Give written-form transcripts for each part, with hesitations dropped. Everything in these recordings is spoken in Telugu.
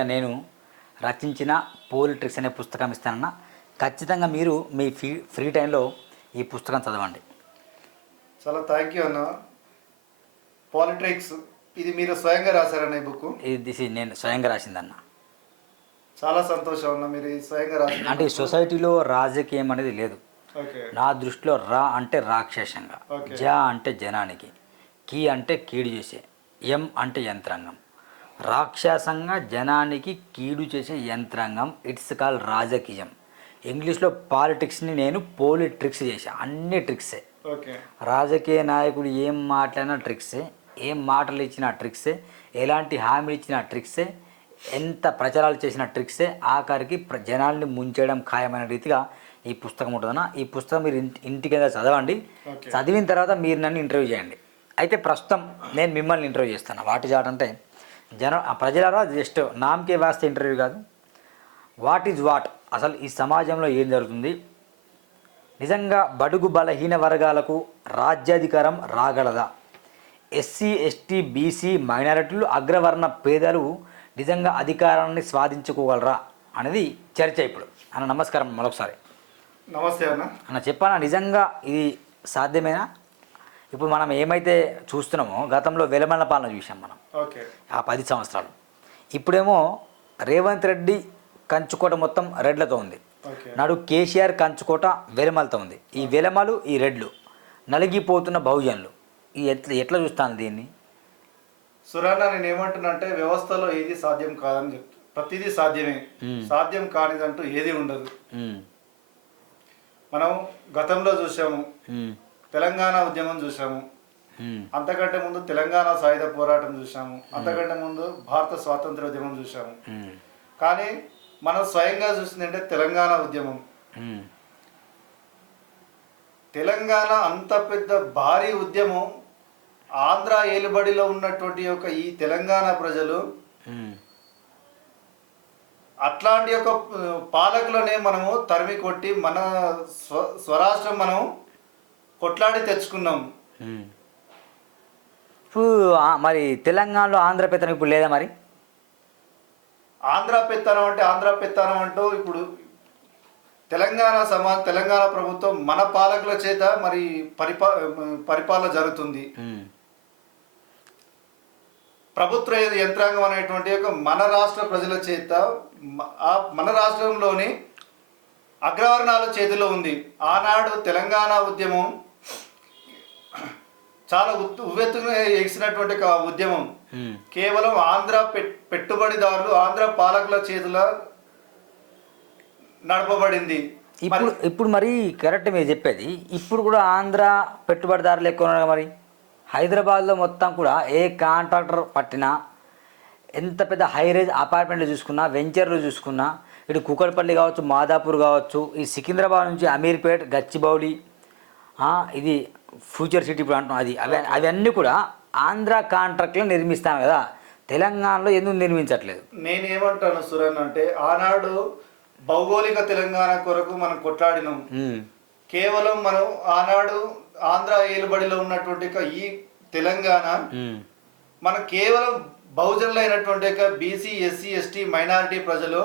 రీతిగా నేను రచించిన పోల్ ట్రిక్స్ అనే పుస్తకం ఇస్తానన్న. ఖచ్చితంగా మీరు మీ ఫ్రీ టైంలో ఈ పుస్తకం చదవండి. చాలా థ్యాంక్ యూ అన్న. పాలిట్రిక్స్ ఇది మీరు స్వయంగా రాశారన్న ఈ బుక్? ఇది నేను స్వయంగా రాసిందన్న. చాలా సంతోషం అన్న, మీరు స్వయంగా రాసిన. అంటే ఈ సొసైటీలో రాజకీయం అనేది లేదు. నా దృష్టిలో రా అంటే రాక్షసంగా, జ అంటే జనానికి, కీ అంటే కీడు చేసే, ఎం అంటే యంత్రాంగం. రాక్షసంగా జనానికి కీడు చేసే యంత్రాంగం, ఇట్స్ కాల్ రాజకీయం. ఇంగ్లీష్లో పాలిటిక్స్ని నేను పోలిట్రిక్స్ చేసా. అన్ని ట్రిక్సే. రాజకీయ నాయకుడు ఏం మాట్లాడినా ట్రిక్సే, ఏం మాటలు ఇచ్చినా ట్రిక్సే, ఎలాంటి హామీలు ఇచ్చినా ట్రిక్సే, ఎంత ప్రచారాలు చేసిన ట్రిక్సే, ఆఖరికి జనాల్ని ముంచేయడం ఖాయమైన రీతిగా ఈ పుస్తకం ఉంటుందన్న. ఈ పుస్తకం మీరు ఇంటికి చదవండి. చదివిన తర్వాత మీరు నన్ను ఇంటర్వ్యూ చేయండి. అయితే ప్రస్తుతం నేను మిమ్మల్ని ఇంటర్వ్యూ చేస్తాను. వాటి అంటే ప్రజలారా జస్ట్ నామకే వాస్తే ఇంటర్వ్యూ కాదు. వాట్ ఈజ్ వాట్, అసలు ఈ సమాజంలో ఏం జరుగుతుంది, నిజంగా బడుగు బలహీన వర్గాలకు రాజ్యాధికారం రాగలదా, ఎస్సీ ఎస్టీ బీసీ మైనారిటీలు అగ్రవర్ణ పేదలు నిజంగా అధికారాన్ని స్వాధించుకోగలరా అనేది చర్చ ఇప్పుడు. అన్న నమస్కారం మరొకసారి. నమస్తే అన్న. అన్న చెప్పానా, నిజంగా ఇది సాధ్యమేనా? ఇప్పుడు మనం ఏమైతే చూస్తున్నామో గతంలో వెలమల పాలన చూసాం మనం, ఆ 10 సంవత్సరాలు. ఇప్పుడేమో రేవంత్ రెడ్డి కంచుకోట మొత్తం రెడ్లతో ఉంది, నాడు కేసీఆర్ కంచుకోట వెలమలతో ఉంది. ఈ వెలమలు ఈ రెడ్లు నలిగిపోతున్న బహుజనులు ఈ ఎట్లా చూస్తాను దీన్ని? సురన్న, నేను ఏమంటున్నా అంటే వ్యవస్థలో ఏది సాధ్యం కాదని చెప్తా. ప్రతిదీ సాధ్యమే, సాధ్యం కానిదంటూ ఏది ఉండదు. మనం గతంలో చూసాము, తెలంగాణ ఉద్యమం చూసాము, అంతకంటే ముందు తెలంగాణ సాయుధ పోరాటం చూసాము, అంతకంటే ముందు భారత స్వాతంత్ర ఉద్యమం చూసాము. కానీ మనం స్వయంగా చూసింది అంటే తెలంగాణ ఉద్యమం. తెలంగాణ అంత పెద్ద భారీ ఉద్యమం, ఆంధ్ర ఏలుబడిలో ఉన్నటువంటి యొక్క ఈ తెలంగాణ ప్రజలు అట్లాంటి యొక్క పాలకులనే మనము తరిమి కొట్టి మన స్వరాష్ట్రం మనం కొట్లాడి తెచ్చుకున్నాం. ఇప్పుడు మరి తెలంగాణలో ఆంధ్ర పెత్తనం ఇప్పుడు లేదా? మరి ఆంధ్ర పెత్తనం అంటూ ఇప్పుడు తెలంగాణ ప్రభుత్వం మన పాలకుల చేత మరి పరిపాలన జరుగుతుంది. ప్రభుత్వ యంత్రాంగం అనేటువంటి మన రాష్ట్ర ప్రజల చేత మన రాష్ట్రంలోని అగ్రవర్ణాల చేతిలో ఉంది. ఆనాడు తెలంగాణ ఉద్యమం చాలా ఉవ్వెత్తుగా ఎగిసినటువంటి ఉద్యమం కేవలం ఆంధ్ర పెట్టుబడిదారులు, ఆంధ్ర పాలకుల చేతిలో నడపబడింది. ఇప్పుడు మరి కరెక్ట్ మీరు చెప్పేది. ఇప్పుడు కూడా ఆంధ్ర పెట్టుబడిదారులు ఎక్కువ ఉన్నారు. మరి హైదరాబాద్లో మొత్తం కూడా ఏ కాంట్రాక్టర్ పట్టినా, ఎంత పెద్ద హైరేజ్ అపార్ట్మెంట్లు చూసుకున్నా, వెంచర్లు చూసుకున్నా, ఇటు కుకట్పల్లి కావచ్చు, మాదాపూర్ కావచ్చు, ఈ సికింద్రాబాద్ నుంచి అమీర్పేట్, గచ్చిబౌలి, ఇది ఫ్యూచర్ సిటీ ఇప్పుడు అంటున్నాం, అవన్నీ కూడా ఆంధ్ర కాంట్రాక్ట్లో నిర్మిస్తాను కదా, తెలంగాణలో ఎందుకు నిర్మించట్లేదు? నేనేమంటాను సురన్ అంటే, ఆనాడు భౌగోళిక తెలంగాణ కొరకు మనం కొట్లాడినాం. కేవలం మనం ఆనాడు ఆంధ్ర ఏలుబడిలో ఉన్నటువంటి ఈ తెలంగాణ మనం కేవలం బహుజనులైనటువంటి బీసీ ఎస్సీ ఎస్టీ మైనారిటీ ప్రజలు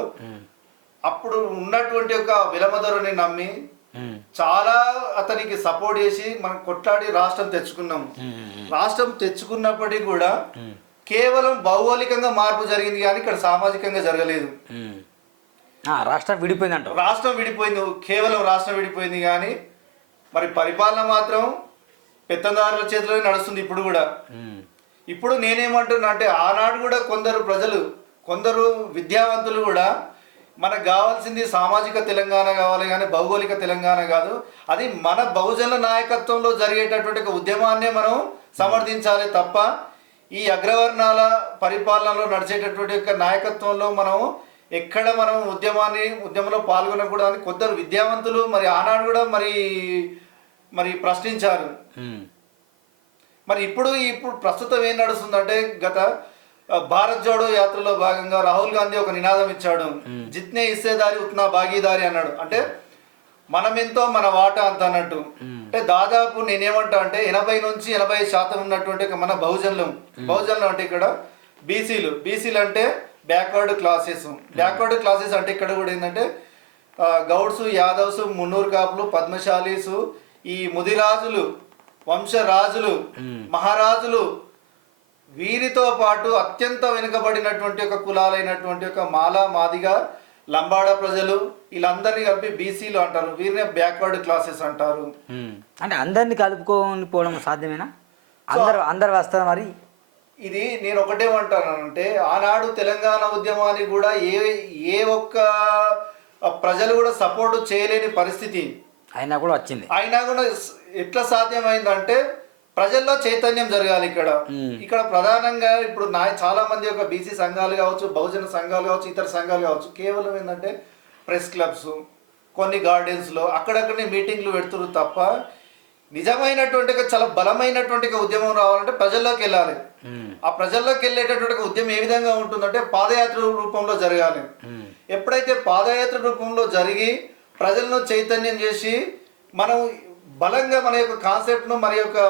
అప్పుడు ఉన్నటువంటి ఒక విలమధరుని నమ్మి చాలా అతనికి సపోర్ట్ చేసి మనం కొట్లాడి రాష్ట్రం తెచ్చుకున్నాం. రాష్ట్రం తెచ్చుకున్నప్పటికీ కూడా కేవలం భౌగోళికంగా మార్పు జరిగింది కానీ ఇక్కడ సామాజికంగా జరగలేదు. రాష్ట్రం విడిపోయింది. రాష్ట్రం విడిపోయింది, కేవలం రాష్ట్రం విడిపోయింది కానీ మరి పరిపాలన మాత్రం పెత్తందారుల చేతిలోనే నడుస్తుంది ఇప్పుడు కూడా. ఇప్పుడు నేనేమంటున్నా అంటే, ఆనాడు కూడా కొందరు విద్యావంతులు కూడా మనకు కావాల్సింది సామాజిక తెలంగాణ కావాలి కానీ భౌగోళిక తెలంగాణ కాదు, అది మన బహుజనుల నాయకత్వంలో జరిగేటటువంటి ఉద్యమాన్నే మనం సమర్థించాలి తప్ప ఈ అగ్రవర్ణాల పరిపాలనలో నడిచేటటువంటి నాయకత్వంలో మనం ఎక్కడ మనం ఉద్యమంలో పాల్గొనకూడదని కొందరు విద్యావంతులు మరి ఆనాడు కూడా మరి ప్రశ్నించారు. మరి ఇప్పుడు ప్రస్తుతం ఏం నడుస్తుందంటే, గత భారత్ జోడో యాత్రలో భాగంగా రాహుల్ గాంధీ ఒక నినాదం ఇచ్చాడు, జిత్నే ఇస్సేదారి ఉత్నా భాగీదారి అన్నాడు. అంటే మనమెంతో మన వాటా అంత అన్నట్టు. అంటే దాదాపు నేనేమంటా అంటే 80 నుంచి 80% ఉన్నటువంటి మన బహుజనులు అంటే ఇక్కడ బీసీలు అంటే బ్యాక్వర్డ్ క్లాసెస్ అంటే ఇక్కడ కూడా ఏంటంటే గౌడ్స్, యాదవ్స్, మున్నూరు కాపులు, పద్మశాలీసు, ఈ ముదిరాజులు, వంశరాజులు, మహారాజులు, వీరితో పాటు అత్యంత వెనుకబడినటువంటి ఒక కులాలైనటువంటి ఒక మాల, మాదిగ, లంబాడ ప్రజలు, వీళ్ళందరినీ కలిపి బీసీలు అంటారు. వీరినే బ్యాక్వర్డ్ క్లాసెస్ అంటారు. అంటే అందరినీ కలుపుకొని పోవడం సాధ్యమేనా? అందరు వస్తారు మరి. ఇది నేను ఒకటే అంటానంటే, ఆనాడు తెలంగాణ ఉద్యమానికి కూడా ఏ ఒక్క ప్రజలు కూడా సపోర్ట్ చేయలేని పరిస్థితి అయినా కూడా వచ్చింది. అయినా కూడా ఎట్లా సాధ్యమైందంటే ప్రజల్లో చైతన్యం జరగాలి. ఇక్కడ ప్రధానంగా ఇప్పుడు చాలా మంది ఒక బీసీ సంఘాలు కావచ్చు, బహుజన సంఘాలు కావచ్చు, ఇతర సంఘాలు కావచ్చు, కేవలం ఏంటంటే ప్రెస్ క్లబ్స్, కొన్ని గార్డెన్స్లో అక్కడక్కడనే మీటింగ్లు పెడుతున్నారు తప్ప నిజమైనటువంటి చాలా బలమైనటువంటి ఉద్యమం రావాలంటే ప్రజల్లోకి వెళ్ళాలి. ఆ ప్రజల్లోకి వెళ్ళేటటువంటి ఉద్యమం ఏ విధంగా ఉంటుందంటే పాదయాత్ర రూపంలో జరగాలి. ఎప్పుడైతే పాదయాత్ర రూపంలో జరిగి ప్రజలను చైతన్యం చేసి మనం బలంగా మన యొక్క కాన్సెప్ట్ను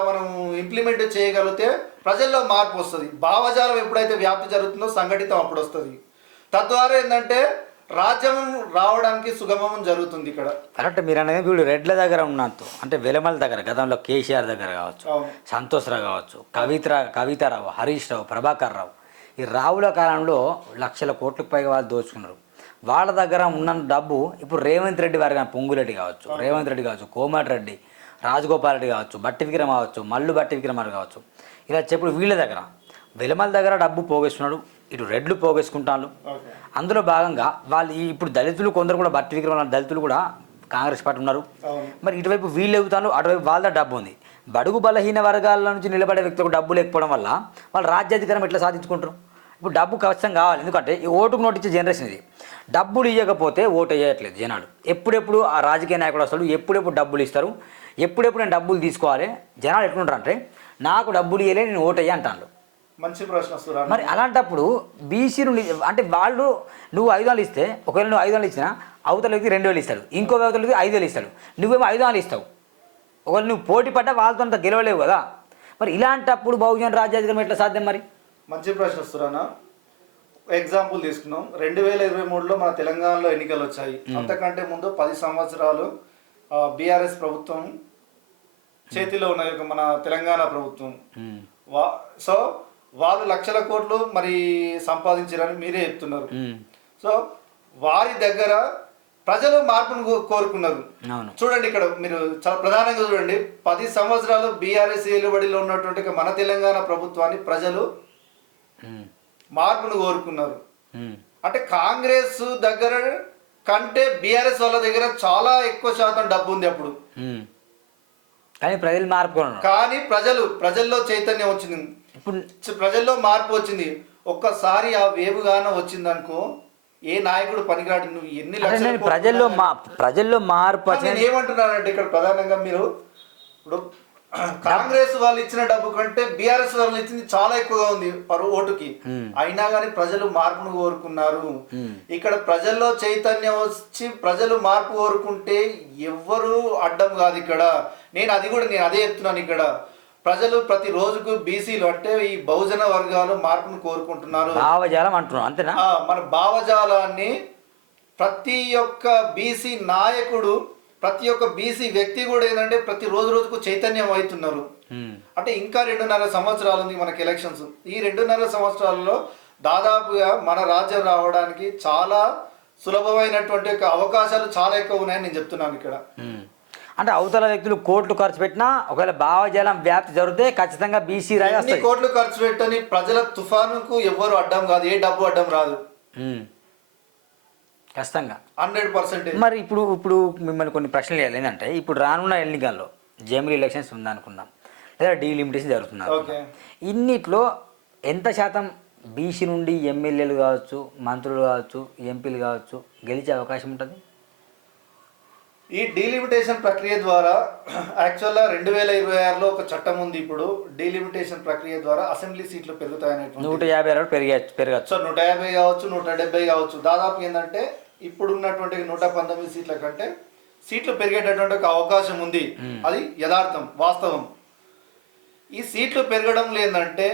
మనం ఇంప్లిమెంట్ చేయగలిగితే ప్రజల్లో మార్పు వస్తుంది. భావజాలం ఎప్పుడైతే వ్యాప్తి జరుగుతుందో సంఘటితం అప్పుడు వస్తుంది. తద్వారా ఏంటంటే రాజ్యం రావడానికి సుగమం జరుగుతుంది. ఇక్కడ కరెక్ట్ మీరు అనేది. వీడు రెడ్ల దగ్గర ఉన్నట్టు అంటే వెలమల దగ్గర గతంలో కేసీఆర్ దగ్గర కావచ్చు, సంతోష్రావు కావచ్చు, కవితారావు, హరీష్ రావు, ప్రభాకర్ రావు, ఈ రావుల కాలంలో లక్షల కోట్లకు పైగా వాళ్ళు దోచుకున్నారు. వాళ్ళ దగ్గర ఉన్న డబ్బు ఇప్పుడు రేవంత్ రెడ్డి వారి కానీ పొంగురెడ్డి కావచ్చు, రేవంత్ రెడ్డి కావచ్చు, కోమటిరెడ్డి, రాజగోపాల్ రెడ్డి కావచ్చు, బట్టి విక్రమ కావచ్చు, మల్లు బట్టి విక్రమారు కావచ్చు, ఇలా చెప్పుడు వీళ్ళ దగ్గర వెలమల దగ్గర డబ్బు పోగేస్తున్నాడు, ఇటు రెడ్లు పోగేసుకుంటాను. అందులో భాగంగా వాళ్ళు ఇప్పుడు దళితులు కొందరు కూడా బట్టి విక్రమ దళితులు కూడా కాంగ్రెస్ పార్టీ ఉన్నారు. మరి ఇటువైపు వీళ్ళు ఎగుతాను, అటువైపు వాళ్ళ డబ్బు ఉంది. బడుగు బలహీన వర్గాల నుంచి నిలబడే వ్యక్తులకు డబ్బు లేకపోవడం వల్ల వాళ్ళు రాజ్యాధికారం ఎట్లా సాధించుకుంటారు? ఇప్పుడు డబ్బు ఖచ్చితంగా కావాలి. ఎందుకంటే ఈ ఓటుకు నోటు ఇచ్చే జనరేషన్ ఇది. డబ్బులు ఇవ్వకపోతే ఓటు వేయట్లేదు జనాలు. ఎప్పుడెప్పుడు ఆ రాజకీయ నాయకుడు వస్తాడు, ఎప్పుడెప్పుడు డబ్బులు ఇస్తారు, ఎప్పుడెప్పుడు నేను డబ్బులు తీసుకోవాలి, జనాలు ఎట్లుంటారు అంటే నాకు డబ్బులు ఇవ్వలే నేను ఓటు వేయ అంటాను. మంచి ప్రశ్న సురా. మరి అలాంటప్పుడు బీసీలు అంటే వాళ్ళు నువ్వు 500 ఇస్తే, ఒకవేళ నువ్వు 500 ఇచ్చినా అవతల వ్యక్తి 2000 ఇస్తాడు, ఇంకో అవతల వ్యక్తి 5000 ఇస్తాడు, నువ్వేమో 500 ఇస్తావు. ఒకవేళ నువ్వు పోటీ పడ్డా వాళ్ళతో అంత గెలవలేవు కదా. మరి ఇలాంటప్పుడు బహుజన రాజ్యాధికారం ఎట్లా సాధ్యం మరి? మంచి ప్రశ్న సురానా. ఎగ్జాంపుల్ తీసుకున్నాం, 2023లో మన తెలంగాణలో ఎన్నికలు వచ్చాయి. అంతకంటే ముందు 10 సంవత్సరాలు బీఆర్ఎస్ ప్రభుత్వం చేతిలో ఉన్న మన తెలంగాణ ప్రభుత్వం. సో వాళ్ళు లక్షల కోట్లు మరి సంపాదించారని మీరే చెప్తున్నారు. సో వారి దగ్గర ప్రజలు మార్పును కోరుకున్నారు. చూడండి ఇక్కడ మీరు చాలా ప్రధానంగా చూడండి, 10 సంవత్సరాలు బీఆర్ఎస్ ఏలుబడిలో ఉన్నటువంటి మన తెలంగాణ ప్రభుత్వాన్ని ప్రజలు మార్పును కోరుకున్నారు. అంటే కాంగ్రెస్ దగ్గర కంటే బీఆర్ఎస్ వాళ్ళ దగ్గర చాలా ఎక్కువ శాతం డబ్బు ఉంది అప్పుడు. కానీ ప్రజలు మార్పు, కానీ ప్రజల్లో చైతన్యం వచ్చింది, ప్రజల్లో మార్పు వచ్చింది. ఒక్కసారి ఆ వేవుగాన వచ్చిందనుకో ఏ నాయకుడు పనికిరాడు. నువ్వు ఎన్ని లక్షలు ప్రజల్లో మార్పు ఏమంటున్నారంటే ఇక్కడ ప్రధానంగా మీరు ఇప్పుడు కాంగ్రెస్ వాళ్ళు ఇచ్చిన డబ్బు కంటే బీఆర్ఎస్ వాళ్ళు ఇచ్చింది చాలా ఎక్కువగా ఉంది ఓటుకి. అయినా కానీ ప్రజలు మార్పును కోరుకున్నారు. ఇక్కడ ప్రజల్లో చైతన్యం వచ్చి ప్రజలు మార్పు కోరుకుంటే ఎవ్వరూ అడ్డం కాదు. ఇక్కడ నేను అదే చెప్తున్నాను. ఇక్కడ ప్రజలు ప్రతి రోజుకు బీసీలు అంటే ఈ బహుజన వర్గాలు మార్పును కోరుకుంటున్నారు. భావజాలం అంటున్నాం అంతేనా? మన భావజాలాన్ని ప్రతి ఒక్క బీసీ నాయకుడు, ప్రతి ఒక్క బీసీ వ్యక్తి కూడా ఏంటంటే ప్రతి రోజుకు చైతన్యం అవుతున్నారు. అంటే ఇంకా 2.5 సంవత్సరాలు ఉంది మనకి ఎలక్షన్స్. ఈ 2.5 సంవత్సరాలలో దాదాపుగా మన రాజ్యం రావడానికి చాలా సులభమైనటువంటి అవకాశాలు చాలా ఎక్కువ ఉన్నాయని నేను చెప్తున్నాను ఇక్కడ. అంటే అవతల వ్యక్తులు కోట్లు ఖర్చు పెట్టినా ఒకవేళ భావజాలం వ్యాప్తి జరిగితే ఖచ్చితంగా బీసీ రాజు కోట్లు ఖర్చు పెట్టని ప్రజల తుఫానుకు ఎవ్వరు అడ్డం కాదు, ఏ డబ్బు అడ్డం రాదు ఖచ్చితంగా 100%. మరి ఇప్పుడు మిమ్మల్ని కొన్ని ప్రశ్నలు వేయాలి. ఏంటంటే ఇప్పుడు రానున్న ఎన్నికల్లో జమిలీ ఎలక్షన్స్ ఉందనుకుందాం, లేదా డీలిమిటేషన్ జరుగుతుంది. ఇన్నిట్లో ఎంత శాతం బీసీ నుండి ఎమ్మెల్యేలు కావచ్చు, మంత్రులు కావచ్చు, ఎంపీలు కావచ్చు గెలిచే అవకాశం ఉంటుంది? ఈ డీలిమిటేషన్ ప్రక్రియ ద్వారా యాక్చువల్గా 2026లో ఒక చట్టం ఉంది. ఇప్పుడు డీలిమిటేషన్ ప్రక్రియ ద్వారా అసెంబ్లీ సీట్లు పెరుగుతాయనే 150 పెరగచ్చు. సో 150 కావచ్చు, 170 కావచ్చు. దాదాపు ఏంటంటే ఇప్పుడు ఉన్నటువంటి 119 సీట్ల కంటే సీట్లు పెరిగేటటువంటి ఒక అవకాశం ఉంది. అది యథార్థం, వాస్తవం. ఈ సీట్లు పెరగడం లేదంటే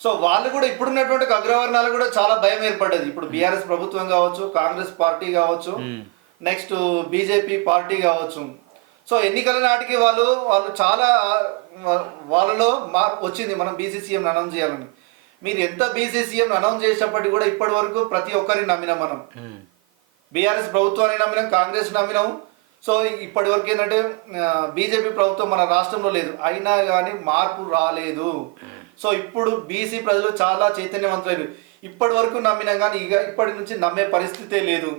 సో వాళ్ళు కూడా ఇప్పుడున్నటువంటి అగ్రవర్ణాలు కూడా చాలా భయం ఏర్పడ్డది. ఇప్పుడు బీఆర్ఎస్ ప్రభుత్వం కావచ్చు, కాంగ్రెస్ పార్టీ కావచ్చు, నెక్స్ట్ బీజేపీ పార్టీ కావచ్చు. సో ఎన్నికల నాటికి వాళ్ళు చాలా వాళ్ళలో మార్పు వచ్చింది, మనం బీసీ సీఎం అనౌన్స్ చేయాలని. మీరు ఎంత బీసీ సీఎం అనౌన్స్ చేసినప్పటికీ కూడా ఇప్పటి వరకు ప్రతి ఒక్కరిని నమ్మినాం మనం. బీఆర్ఎస్ ప్రభుత్వాన్ని నమ్మినాం, కాంగ్రెస్ నమ్మినాం. సో ఇప్పటి వరకు ఏంటంటే బీజేపీ ప్రభుత్వం మన రాష్ట్రంలో లేదు, అయినా కానీ మార్పు రాలేదు. సో ఇప్పుడు బీసీ ప్రజలు చాలా చైతన్యవంతులైన. ఇప్పటి వరకు నమ్మినాం కానీ ఇప్పటి నుంచి నమ్మే పరిస్థితే లేదు.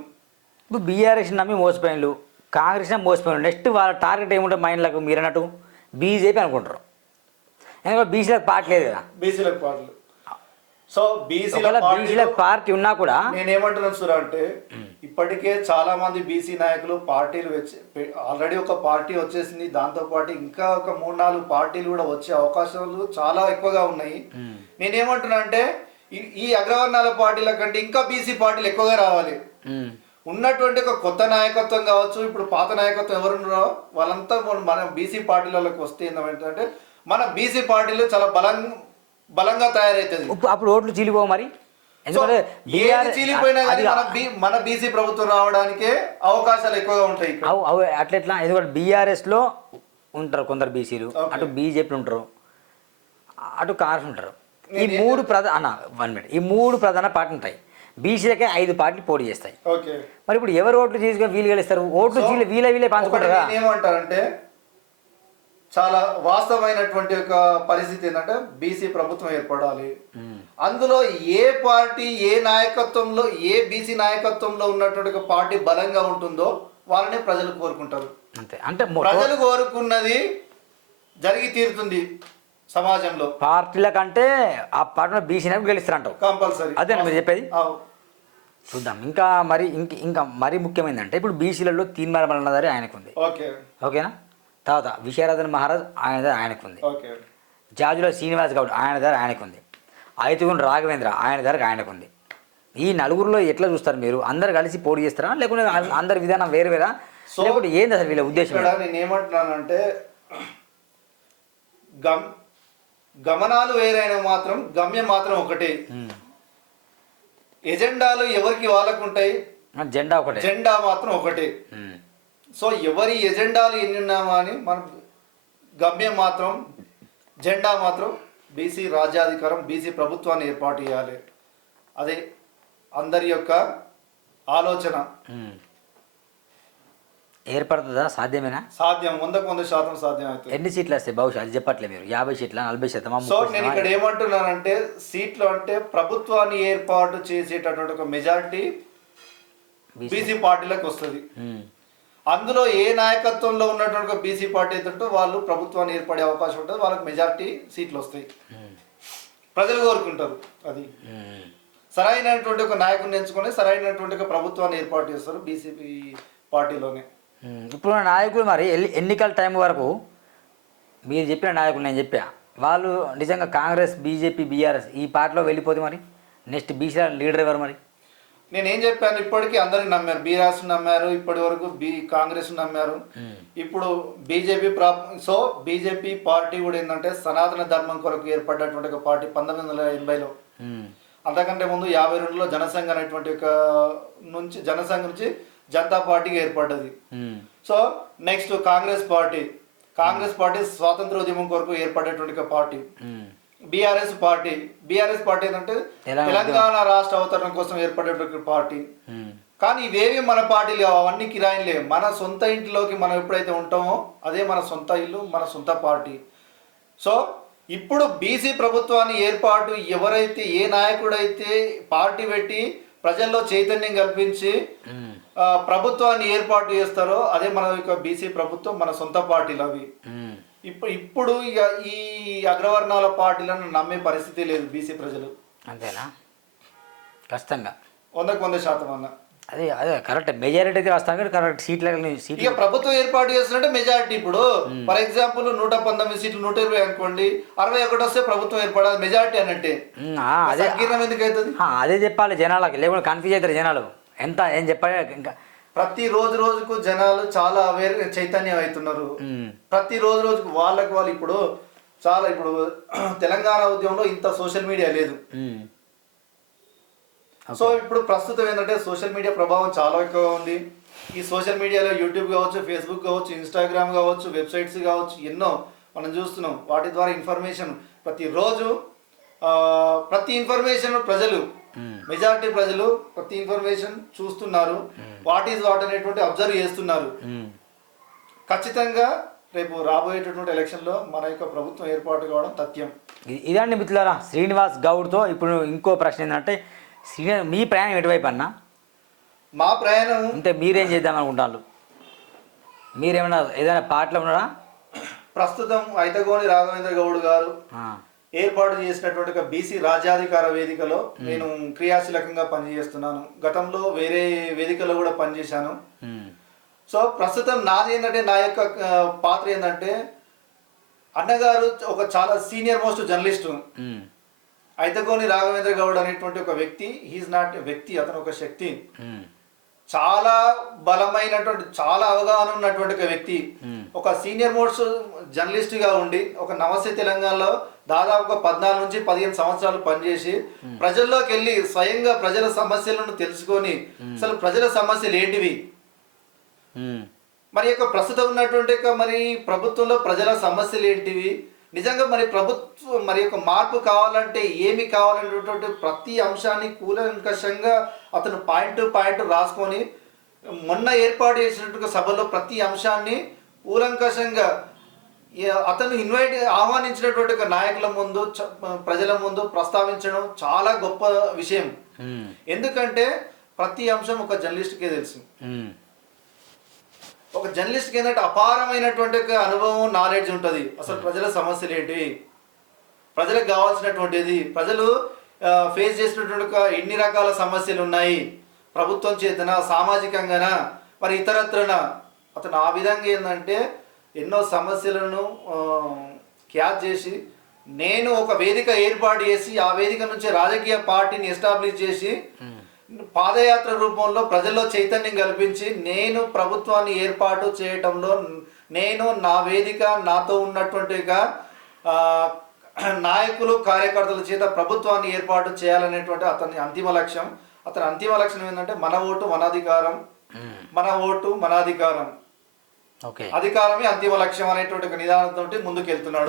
ఇప్పుడు బీఆర్ఎస్ నమ్మి మోసపోయినలు, కాంగ్రెస్ మోసపోయిన, నెక్స్ట్ వాళ్ళ టార్గెట్ ఏముంటుంది మైండ్లకు? మీరు అన్నట్టు బీజేపీ అనుకుంటారు, ఎందుకంటే బీసీలకు పార్టీ లేదు కదా. బీసీలకు పార్టీలు. సో బీసీలకు పార్టీ ఉన్నా కూడా నేనేమంటున్నాను సురా అంటే, ఇప్పటికే చాలా మంది బీసీ నాయకులు పార్టీలు ఆల్రెడీ ఒక పార్టీ వచ్చేసింది, దాంతోపాటు ఇంకా ఒక 3-4 పార్టీలు కూడా వచ్చే అవకాశాలు చాలా ఎక్కువగా ఉన్నాయి. నేనేమంటున్నా అంటే ఈ అగ్రవర్ణాల పార్టీల కంటే ఇంకా బీసీ పార్టీలు ఎక్కువగా రావాలి. ఉన్నటువంటి ఒక కొత్త నాయకత్వం కావచ్చు, ఇప్పుడు పాత నాయకత్వం ఎవరున్నారో వాళ్ళంతా మన బీసీ పార్టీలలోకి వస్తే ఏంటంటే మన బీసీ పార్టీలు చాలా బలంగా తయారవుతుంది. అప్పుడు ఓట్లు చీలిపోవు మరి. చీలిపోయినా కానీ మన బీసీ ప్రభుత్వం రావడానికే అవకాశాలు ఎక్కువగా ఉంటాయి. అట్లెట్లా? ఎందుకంటే బీఆర్ఎస్లో ఉంటారు కొందరు బీసీలు, అటు బీజేపీ ఉంటారు, అటు కాంగ్రెస్ ఉంటారు. ఈ మూడు ప్రధాన పార్టీ ఉంటాయి. బీసీలకే 5 పార్టీలు పోటీ చేస్తాయి. మరి ఇప్పుడు ఎవరు ఓట్లు తీసుకొని వీలు గెలుస్తారు? ఓట్లు వీళ్ళే పంచుకుంటారు. ఏమంటారంటే చాలా వాస్తవమైనటువంటి ఒక పరిస్థితి ఏంటంటే బీసీ ప్రభుత్వం ఏర్పడాలి. అందులో ఏ పార్టీ ఏ నాయకత్వంలో, ఏ బీసీ నాయకత్వంలో ఉన్నటువంటి ఒక పార్టీ బలంగా ఉంటుందో వాళ్ళని ప్రజలు కోరుకుంటారు. అంటే ప్రజలు కోరుకున్నది జరిగి తీరుతుంది సమాజంలో. పార్టీల కంటే ఆ పార్టీలో బీసీ నాయకులు గెలుస్తారంటావు కంపల్సరీ. అదే మీరు చెప్పేది. చూద్దాం. ఇంకా మరీ ముఖ్యమైనదంటే ఇప్పుడు బీసీలలో తీన్మార్ దారి ఆయనకుంది, ఓకేనా? తర్వాత విశారదన్ మహారాజ్ ఆయనకు ఉంది. జాజుల శ్రీనివాస్ గౌడ్ ఆయనకు ఉంది. ఐతుగుని రాఘవేంద్ర ఆయనకు ఉంది. ఈ నలుగురిలో ఎట్లా చూస్తారు మీరు? అందరు కలిసి పోటీ చేస్తారా, లేకుంటే అందరి విధానం వేరువేరా, లేకుంటే ఏంది అసలు వీళ్ళ ఉద్దేశం? నేను ఏమంటున్నానంటే గమనాలు వేరైనా మాత్రం గమ్యం మాత్రం ఒకటే. ఎజెండాలు ఎవరికి వాళ్ళకు ఉంటాయి, జెండా మాత్రం ఒకటే. సో ఎవరి ఎజెండాలు ఎన్ని ఉన్నామా అని మన గమ్యం మాత్రం, జెండా మాత్రం బీసీ రాజ్యాధికారం, బీసీ ప్రభుత్వాన్ని ఏర్పాటు చేయాలి. అదే అందరి యొక్క ఆలోచన. ఏర్పడుతుందా? సాధ్యమేనా? సాధ్యం, 100% సాధ్యం అవుతుంది. ఎన్ని సీట్లు వస్తాయి బహుశా? అది చెప్పట్లేదు మీరు. 50 సీట్ల, 40%? సో నేను ఇక్కడ ఏమంటున్నానంటే సీట్లు అంటే ప్రభుత్వాన్ని ఏర్పాటు చేసేటటువంటి ఒక మెజారిటీ బీసీ పార్టీలకు వస్తుంది. అందులో ఏ నాయకత్వంలో ఉన్నటువంటి ఒక బీసీ పార్టీ అయితే వాళ్ళు ప్రభుత్వాన్ని ఏర్పడే అవకాశం ఉంటుంది, వాళ్ళకి మెజారిటీ సీట్లు వస్తాయి. ప్రజలు కోరుకుంటారు. అది సరైనటువంటి ఒక నాయకుడిని ఎంచుకొని సరైనటువంటి ఒక ప్రభుత్వాన్ని ఏర్పాటు చేస్తారు బీసీపీ పార్టీలోనే. ఇప్పుడు నాయకులు మరి ఎన్నికల టైం వరకు మీరు చెప్పిన నాయకులు నేను చెప్పా, వాళ్ళు నిజంగా కాంగ్రెస్, బీజేపీ, బీఆర్ఎస్ ఈ పార్టీలో వెళ్ళిపోతే మరి నెక్స్ట్ బీసీ లీడర్ ఎవరు మరి? నేనేం చెప్పాను, ఇప్పటికీ అందరిని నమ్మారు. బీఆర్ఎస్ నమ్మారు, ఇప్పటి వరకు కాంగ్రెస్ నమ్మారు. ఇప్పుడు బీజేపీ సో బీజేపీ పార్టీ కూడా ఏంటంటే సనాతన ధర్మం కొరకు ఏర్పడినటువంటి ఒక పార్టీ 1980లో. అంతకంటే ముందు 52లో జనసంఘ అనేటువంటి ఒక జనసంఘ నుంచి జనతా పార్టీకి ఏర్పడ్డది. సో నెక్స్ట్ కాంగ్రెస్ పార్టీ స్వాతంత్ర ఉద్యమం కొరకు ఏర్పడేటువంటి పార్టీ. బీఆర్ఎస్ పార్టీ ఏంటంటే తెలంగాణ రాష్ట్ర అవతరణ కోసం ఏర్పడేటువంటి పార్టీ. కానీ ఇవేవి మన పార్టీలు కావు, అవన్నీ కిరాయిలే. మన సొంత ఇంటిలోకి మనం ఎప్పుడైతే ఉంటామో అదే మన సొంత ఇల్లు, మన సొంత పార్టీ. సో ఇప్పుడు బీసీ ప్రభుత్వాన్ని ఏర్పాటు ఎవరైతే, ఏ నాయకుడైతే పార్టీ పెట్టి ప్రజల్లో చైతన్యం కల్పించి ప్రభుత్వాన్ని ఏర్పాటు చేస్తారో అదే మన యొక్క బీసీ ప్రభుత్వం, మన సొంత పార్టీలు అవి. ఇప్పుడు ఇక ఈ అగ్రవర్ణాల పార్టీలను నమ్మే పరిస్థితి లేదు బీసీ ప్రజలు. అంతేనా? కష్టంగా 100% అన్న. అదే కరెక్ట్. మెజారిటీ అయితే వస్తాం కానీ కరెక్ట్ సీట్ల ఇక ప్రభుత్వం ఏర్పాటు చేస్తున్నట్టే మెజారిటీ. ఇప్పుడు ఫర్ ఎగ్జాంపుల్ 119 సీట్లు 120 అనుకోండి, 61 వస్తే ప్రభుత్వం ఏర్పడాలి, మెజారిటీ అన్నట్టే. సంకీర్ణం ఎందుకు అవుతుంది? అదే చెప్పాలి జనాలకి, లేకుండా కన్ఫ్యూజ్ అవుతారు జనాలు. ఏం చెప్పాలి? ఇంకా ప్రతి రోజుకు జనాలు చాలా చైతన్యం అవుతున్నారు. ప్రతి రోజుకు వాళ్ళకి వాళ్ళు ఇప్పుడు చాలా ఇప్పుడు తెలంగాణ ఉద్యమంలో ఇంత సోషల్ మీడియా లేదు. సో ఇప్పుడు ప్రస్తుతం ఏంటంటే సోషల్ మీడియా ప్రభావం చాలా ఎక్కువగా ఉంది. ఈ సోషల్ మీడియాలో యూట్యూబ్ కావచ్చు, ఫేస్బుక్ కావచ్చు, ఇన్స్టాగ్రామ్ కావచ్చు, వెబ్సైట్స్ కావచ్చు, ఎన్నో మనం చూస్తున్నాం. వాటి ద్వారా ఇన్ఫర్మేషన్ ప్రతిరోజు ప్రతి ఇన్ఫర్మేషన్ ప్రజలు మెజారిటీ ప్రజలు ప్రతి ఇన్ఫర్మేషన్ చూస్తున్నారు. వాట్ ఈజ్ వాట్ అనేటువంటి అబ్జర్వ్ చేస్తున్నారు. ఖచ్చితంగా రేపు రాబోయేటటువంటి ఎలక్షన్లో మన యొక్క ప్రభుత్వం ఏర్పాటు కావడం తథ్యం. ఇదండి మిత్రులారా శ్రీనివాస్ గౌడ్తో. ఇప్పుడు ఇంకో ప్రశ్న ఏంటంటే మీ ప్రయాణం ఎటువైపు అన్నా? మా ప్రయాణం అంటే మీరేం చేద్దాం అనుకుంటారు? మీరేమన్నా ఏదైనా పాటలో ఉన్నారా? ప్రస్తుతం ఐతగోని రాఘవేంద్ర గౌడ్ గారు ఏర్పాటు చేసినటువంటి ఒక బీసీ రాజ్యాధికార వేదికలో నేను క్రియాశీలకంగా పనిచేస్తున్నాను. గతంలో వేరే వేదికలో కూడా పనిచేశాను. సో ప్రస్తుతం నాది ఏంటంటే నా యొక్క పాత్ర ఏంటంటే అన్నగారు ఒక చాలా senior most journalist. Aithagoni Raghavendra Goud అనేటువంటి ఒక వ్యక్తి, హీఈస్ నాట్ వ్యక్తి, అతను ఒక శక్తి. చాలా బలమైనటువంటి చాలా అవగాహన ఉన్నటువంటి ఒక వ్యక్తి. ఒక సీనియర్ మోస్ట్ జర్నలిస్ట్ గా ఉండి ఒక నమస్తే తెలంగాణలో దాదాపు 14 నుంచి 15 సంవత్సరాలు పనిచేసి ప్రజల్లోకి వెళ్ళి స్వయంగా ప్రజల సమస్యలను తెలుసుకొని అసలు ప్రజల సమస్యలు ఏంటివి, మరి యొక్క ప్రస్తుతం ఉన్నటువంటి మరి ప్రభుత్వంలో ప్రజల సమస్యలు ఏంటివి, నిజంగా మరి ప్రభుత్వం మరి యొక్క మార్పు కావాలంటే ఏమి కావాలనేటువంటి ప్రతి అంశాన్ని కూలంకషంగా అతను పాయింట్ టు పాయింట్ రాసుకొని మొన్న ఏర్పాటు చేసినటువంటి సభలో ప్రతి అంశాన్ని కూలంకషంగా అతను ఆహ్వానించినటువంటి నాయకుల ముందు ప్రజల ముందు ప్రస్తావించడం చాలా గొప్ప విషయం. ఎందుకంటే ప్రతి అంశం ఒక జర్నలిస్ట్కే తెలుసు. ఒక జర్నలిస్ట్కి ఏంటంటే అపారమైనటువంటి అనుభవం, నాలెడ్జ్ ఉంటుంది. అసలు ప్రజల సమస్యలు ఏంటి, ప్రజలకు కావాల్సినటువంటిది, ప్రజలు ఫేస్ చేసినటువంటి ఎన్ని రకాల సమస్యలు ఉన్నాయి, ప్రభుత్వం చేతన సామాజికంగానా మరి ఇతరత్రన, అతను ఆ విధంగా ఏంటంటే ఎన్నో సమస్యలను క్యాచ్ చేసి నేను ఒక వేదిక ఏర్పాటు చేసి ఆ వేదిక నుంచి రాజకీయ పార్టీని ఎస్టాబ్లిష్ చేసి పాదయాత్ర రూపంలో ప్రజల్లో చైతన్యం కల్పించి నేను ప్రభుత్వాన్ని ఏర్పాటు చేయటంలో నేను నా వేదిక నాతో ఉన్నటువంటి నాయకులు కార్యకర్తల చేత ప్రభుత్వాన్ని ఏర్పాటు చేయాలనేటువంటి అతని అంతిమ లక్ష్యం. అతని అంతిమ లక్ష్యం ఏంటంటే మన ఓటు మన అధికారం, మన ఓటు మన అధికారం, అధికారమే అంతిమ లక్ష్యం అనేటువంటి నిదానంతో ముందుకు వెళ్తున్నాడు.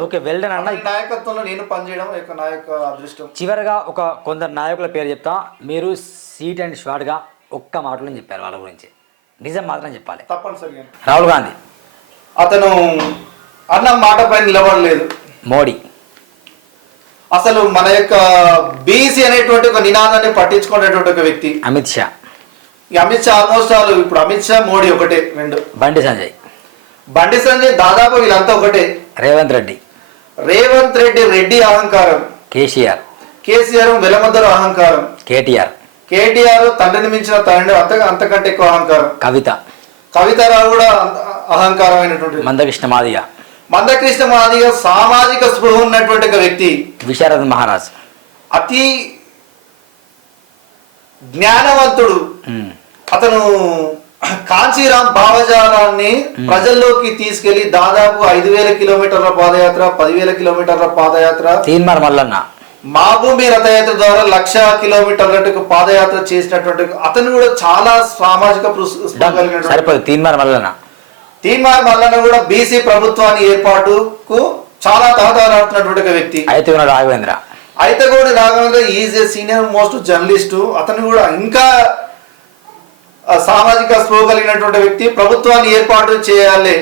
నాయకత్వంలో నేను పనిచేయడం నా యొక్క అదృష్టం. చివరిగా ఒక కొందరు నాయకుల పేరు చెప్తా, మీరు సీట్ అండ్ షార్ట్గా ఒక్క మాటలో చెప్పారు వాళ్ళ గురించి, నిజం మాత్రం చెప్పాలి. తప్పనిసరిగా రాహుల్ గాంధీ, అతను అన్న మాట పైన నిలబడలేదు. మోడీ, అసలు మన యొక్క బీసీ అనేటువంటి ఒక నినాదాన్ని పట్టించుకునేటువంటి ఒక వ్యక్తి. అమిత్ షా, అమిత్ షా ఆల్మోస్ట్ ఆల్ ఇప్పుడు అమిత్ షా మోడీ ఒకటే, రెండు. బండి సంజయ్ దాదాపు వీళ్ళంతా ఒకటే. రేవంత్ రెడ్డి రెడ్డి అహంకారం. కేసీఆర్ వెలమద్దరు అహంకారం. కేటీఆర్ తండ్రిని మించిన తండ్రి, అంతకంటే ఎక్కువ అహంకారం. కవితారావు కూడా అహంకారమైనటువంటి. మందకృష్ణ మాదిగ సామాజిక స్పృహ ఉన్నటువంటి ఒక వ్యక్తి. విశారద మహారాజ్ అతి జ్ఞానవంతుడు. అతను కాంచీరామ్ భావజాలాన్ని ప్రజల్లోకి తీసుకెళ్లి దాదాపు 5,000 కిలోమీటర్ల పాదయాత్ర, 10,000 కిలోమీటర్ల పాదయాత్ర, తీన్మార్ మల్లన్న మా భూమి రథయాత్ర ద్వారా 1,00,000 కిలోమీటర్ల పాదయాత్ర చేసినటువంటి అతను కూడా చాలా సామాజిక తీన్మార్ మల్లన్న కూడా బీసీ ప్రభుత్వాన్ని ఏర్పాటుకు చాలా తహతహలాడుతున్నటువంటి వ్యక్తి. Aithagoni Raghavendra is a senior most journalist. అతను కూడా ఇంకా సామాజిక స్పృహ కలిగినటువంటి వ్యక్తి. ప్రభుత్వాన్ని ఏర్పాటు చేయాలి,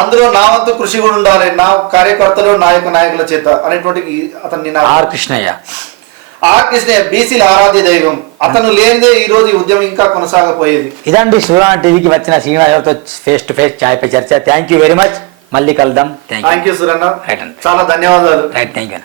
అందులో నా వంతు కృషి కూడా ఉండాలి, నా కార్యకర్తలు నాయకుల చేత అనేటువంటి అతన్ని ఆర్ కృష్ణయ్య బీసీల ఆరాధ్య దైవం. అతను లేనిదే ఈ రోజు ఈ ఉద్యమం ఇంకా కొనసాగపోయేది. ఇదండి సూరాన్ టీవీకి వచ్చిన శ్రీనివాస్ ఫేస్ టు ఫేస్ చాయ్ పై చర్చ. Thank you very much. మళ్ళీ కలుద్దాం. థ్యాంక్ యూ సురన్న, చాలా ధన్యవాదాలు. Thank you.